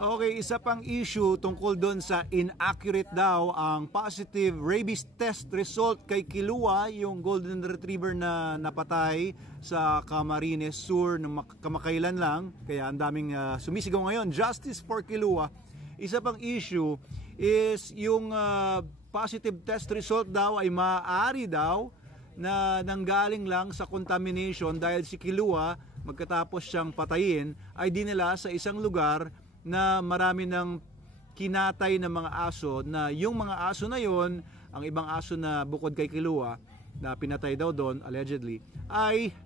Okay, isa pang issue tungkol doon sa inaccurate daw ang positive rabies test result kay Kilua, yung golden retriever na napatay sa Camarines Sur ng kamakailan lang. Kaya ang daming sumisigaw ngayon, justice for Kilua. Isa pang issue is yung positive test result daw ay maaari daw na nanggaling lang sa contamination dahil si Kilua, magkatapos siyang patayin, ay dinala sa isang lugar na marami ng kinatay ng mga aso, na yung mga aso na yon, ang ibang aso na bukod kay Kilua na pinatay daw doon allegedly, ay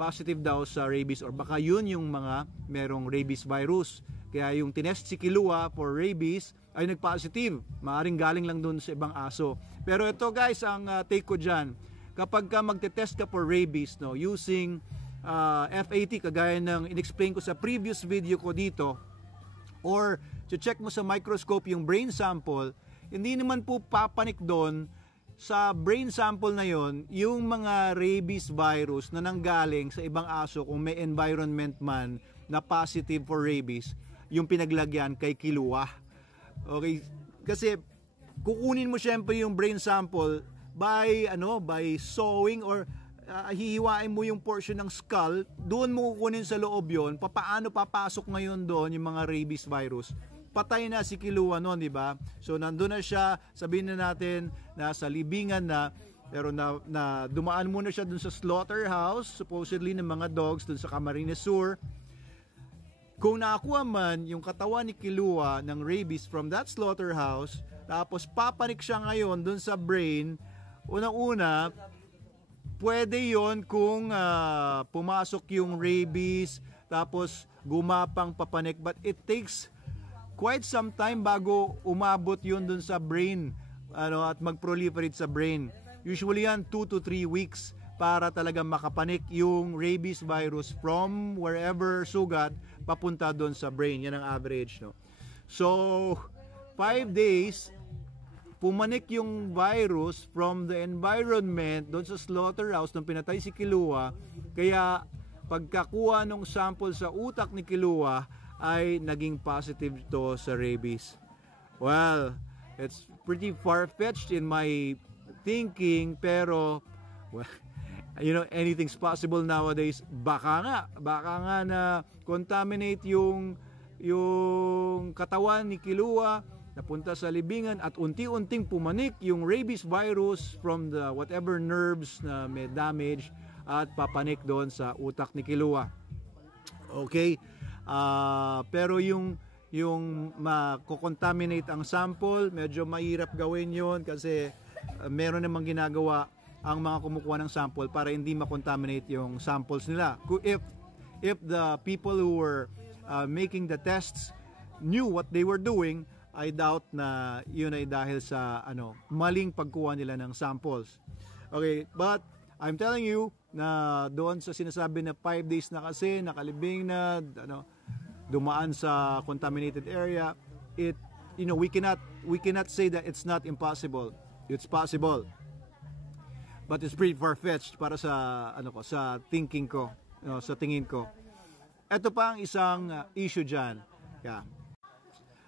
positive daw sa rabies, or baka yun yung mga merong rabies virus. Kaya yung tinest si Kilua for rabies ay nag-positive, maaring galing lang doon sa ibang aso. Pero ito guys, ang take ko dyan, kapag ka magte-test ka for rabies, no, using FAT, kagaya ng in-explain ko sa previous video ko dito, or check mo sa microscope yung brain sample, hindi naman po papanik doon sa brain sample na yon yung mga rabies virus na nanggaling sa ibang aso kung may environment man na positive for rabies, yung pinaglagyan kay Kilua. Okay, kasi kukunin mo syempre yung brain sample by sewing, or hihiwain mo yung portion ng skull, doon mo kukunin sa loob yon. Paano papasok ngayon doon yung mga rabies virus? Patay na si Kilua noon, di ba? So nandun na siya, sabihin na natin na sa libingan na, pero na dumaan muna siya doon sa slaughterhouse supposedly ng mga dogs doon sa Camarines Sur. Kung nakakuha man yung katawan ni Kilua ng rabies from that slaughterhouse, tapos papanik siya ngayon doon sa brain, unang-una, pwede yon kung pumasok yung rabies, tapos gumapang papanik. But it takes quite some time bago umabot yun dun sa brain, at mag-proliferate sa brain. Usually yan 2 to 3 weeks para talaga makapanik yung rabies virus from wherever sugat papunta dun sa brain. Yan ang average, no? So 5 days pumanik yung virus from the environment doon sa slaughterhouse nung pinatay si Kilua. Kaya pagkakuha ng sample sa utak ni Kilua ay naging positive to sa rabies. Well, it's pretty far-fetched in my thinking, pero well, anything's possible nowadays. Baka nga na contaminate yung katawan ni Kilua, napunta sa libingan, at unti-unting pumanik yung rabies virus from the whatever nerves na may damage at papanik doon sa utak ni Kilua. Okay? Pero yung mako-contaminate ang sample, medyo mahirap gawin yon kasi meron namang ginagawa ang mga kumukuha ng sample para hindi ma-contaminate yung samples nila. If the people who were making the tests knew what they were doing, I doubt na yun ay dahil sa maling pagkuha nila ng samples. Okay, but I'm telling you na doon sa sinasabi na 5 days na kasi nakalibing na dumaan sa contaminated area, we cannot say that it's not impossible. It's possible. But it's pretty far-fetched para sa sa thinking ko, sa tingin ko. Ito pa ang isang issue diyan. Yeah.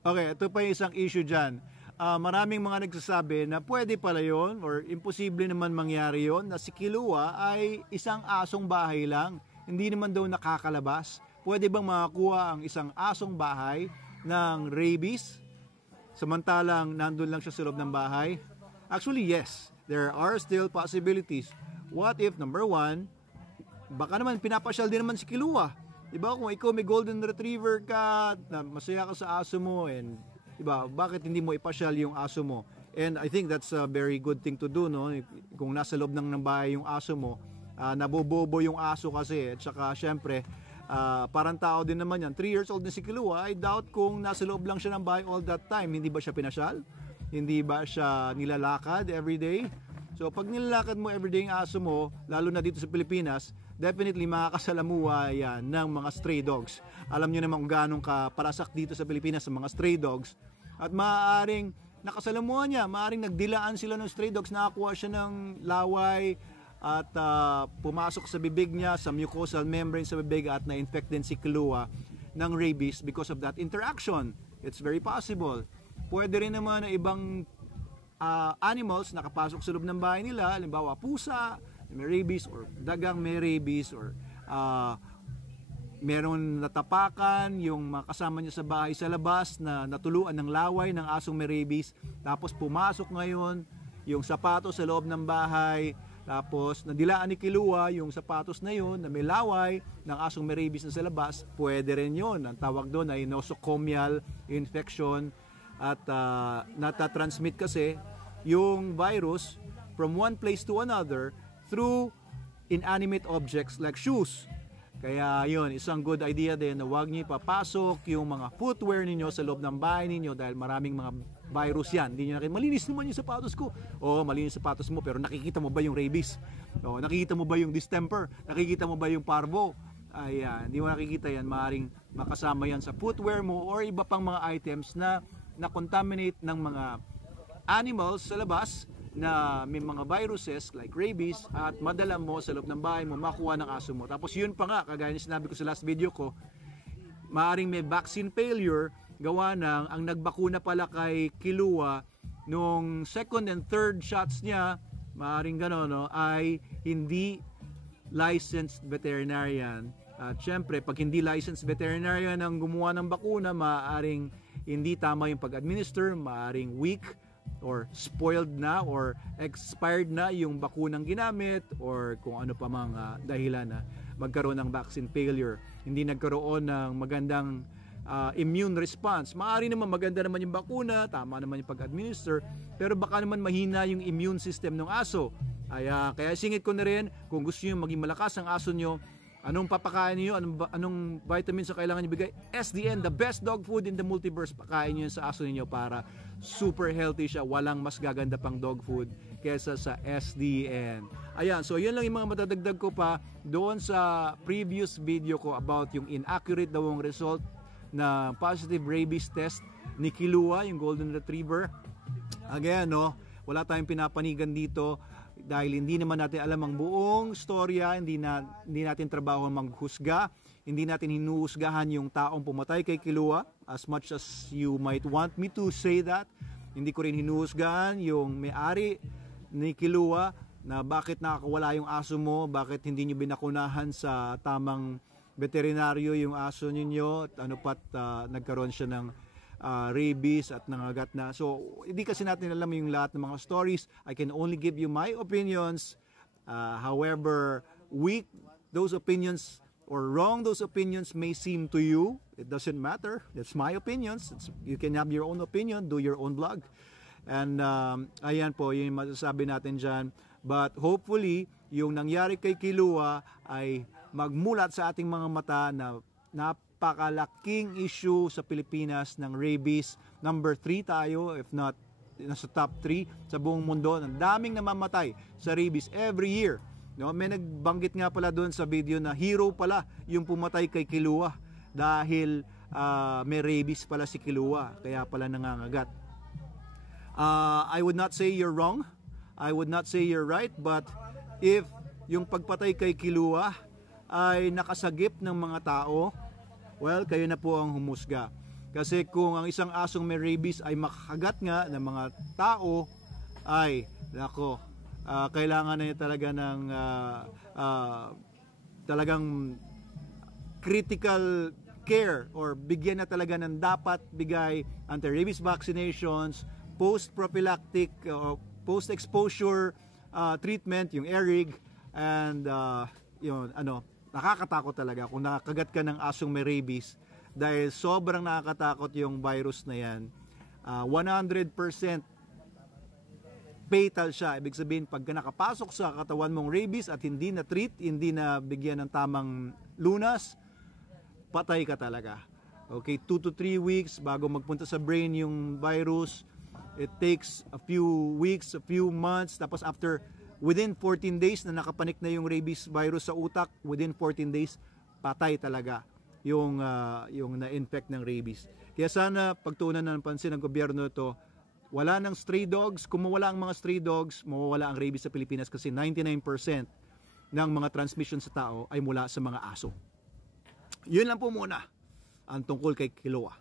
Okay, ito pa yung isang issue dyan. Maraming mga nagsasabi na pwede pala yun, or imposible naman mangyari yun, na si Kilua ay isang asong bahay lang. Hindi naman daw nakakalabas. Pwede bang makakuha ang isang asong bahay ng rabies, samantalang nandun lang siya sa loob ng bahay? Actually, yes. There are still possibilities. What if, number one, baka naman pinapasyal din naman si Kilua. Diba, kung ikaw may golden retriever ka, na masaya ka sa aso mo, and diba, bakit hindi mo ipasyal yung aso mo? And I think that's a very good thing to do, no? Kung nasa loob ng bahay yung aso mo, nabobobo yung aso kasi, at saka syempre, parang tao din naman yan. 3 years old na si Kilua, I doubt kung nasa loob lang siya ng bahay all that time. Hindi ba siya pinasyal? Hindi ba siya nilalakad everyday? So pag nilalakad mo everyday yung aso mo, lalo na dito sa Pilipinas, definitely makakasalamuha yan ng mga stray dogs. Alam nyo naman kung ganong kaparasak dito sa Pilipinas sa mga stray dogs. At maaaring nakasalamuha niya, maaaring nagdilaan sila ng stray dogs, nakakuha siya ng laway at pumasok sa bibig niya, sa mucosal membrane sa bibig, at na-infect din si Kilua. ng rabies because of that interaction. It's very possible. Pwede rin naman na ibang animals nakapasok sa loob ng bahay nila, halimbawa pusa may rabies, or dagang may rabies, or meron natapakan yung mga kasama niya sa bahay sa labas na natuluan ng laway ng asong may rabies, tapos pumasok ngayon yung sapatos sa loob ng bahay, tapos nadilaan ni Kilua yung sapatos na yun na may laway ng asong may rabies na sa labas. Pwede rin yun. Ang tawag doon ay nosocomial infection, at natatransmit kasi yung virus from one place to another through inanimate objects like shoes. Kaya yun, isang good idea din na huwag niyo ipapasok yung mga footwear ninyo sa loob ng bahay ninyo dahil maraming mga virus yan. Hindi nyo nakita, malinis naman yung sapatos ko. Oo, malinis yung sapatos mo, pero nakikita mo ba yung rabies? Oo, nakikita mo ba yung distemper? Nakikita mo ba yung parvo? Ayan, hindi mo nakikita yan. Maaring makasama yan sa footwear mo or iba pang mga items na na-contaminate ng mga animals sa labas na may mga viruses like rabies, at madala mo sa loob ng bahay mo, makuha ng aso mo. Tapos yun pa nga, kagaya na sinabi ko sa last video ko, maaring may vaccine failure gawa ng ang nagbakuna pala kay Kilua nung second and third shots niya, maaring gano'n, no, ay hindi licensed veterinarian. At syempre, pag hindi licensed veterinarian ang gumawa ng bakuna, maaring hindi tama yung pag-administer, maaring weak or spoiled na or expired na yung bakunang ginamit, or kung ano pa mang dahilan na magkaroon ng vaccine failure. Hindi nagkaroon ng magandang immune response. Maaari naman maganda naman yung bakuna, tama naman yung pag-administer, pero baka naman mahina yung immune system ng aso. Kaya singit ko na rin, kung gusto nyo maging malakas ang aso nyo, anong papakain niyo? Anong vitamins ang kailangan niyo bigay? SDN, the best dog food in the multiverse. Pakain niyo sa aso niyo para super healthy siya. Walang mas gaganda pang dog food kesa sa SDN. Ayan, so yun lang yung mga matadagdag ko pa doon sa previous video ko about yung inaccurate daw ang result na positive rabies test ni Kilua, yung golden retriever. Again, no, wala tayong pinapanigan dito dahil hindi naman natin alam ang buong storya, hindi natin trabaho maghusga, hindi natin hinuhusgahan yung taong pumatay kay Kilua, as much as you might want me to say that. Hindi ko rin hinuhusgahan yung may-ari ni Kilua na bakit nakakawala yung aso mo, bakit hindi nyo binakunahan sa tamang veterinaryo yung aso ninyo, ano pat nagkaroon siya ng rabies at nangagat na. So, hindi kasi natin alam yung lahat ng mga stories. I can only give you my opinions. However weak those opinions or wrong those opinions may seem to you, it doesn't matter. It's my opinions. You can have your own opinion, do your own blog. And ayan po, yung masasabi natin dyan. But hopefully, yung nangyari kay Kilua ay magmulat sa ating mga mata na napakalaking issue sa Pilipinas ng rabies. Number 3 tayo, if not nasa top 3 sa buong mundo. Ang daming namamatay sa rabies every year. No, may nagbanggit nga pala doon sa video na hero pala yung pumatay kay Kilua dahil may rabies pala si Kilua, kaya pala nangangagat. I would not say you're wrong. I would not say you're right, but if yung pagpatay kay Kilua ay nakasagip ng mga tao, well, kayo na po ang humusga. Kasi kung ang isang asong may rabies ay makakagat nga ng mga tao, ay, nako, kailangan na niya talaga ng talagang critical care, or bigyan na talaga ng dapat bigay anti-rabies vaccinations, post-prophylactic, post-exposure treatment, yung ERIG, and yun, nakakatakot talaga kung nakakagat ka ng asong may rabies dahil sobrang nakakatakot yung virus na yan. 100% fatal siya. Ibig sabihin, pag nakapasok sa katawan mong rabies at hindi na treat, hindi na bigyan ng tamang lunas, patay ka talaga. Okay, 2 to 3 weeks bago magpunta sa brain yung virus. It takes a few weeks, a few months, tapos within 14 days na nakapanik na yung rabies virus sa utak, within 14 days, patay talaga yung na-infect ng rabies. Kaya sana pagtuunan ng pansin ng gobyerno ito, wala ng stray dogs. Kung mawala ang mga stray dogs, mawawala ang rabies sa Pilipinas kasi 99% ng mga transmission sa tao ay mula sa mga aso. Yun lang po muna. ang tungkol kay Kilua.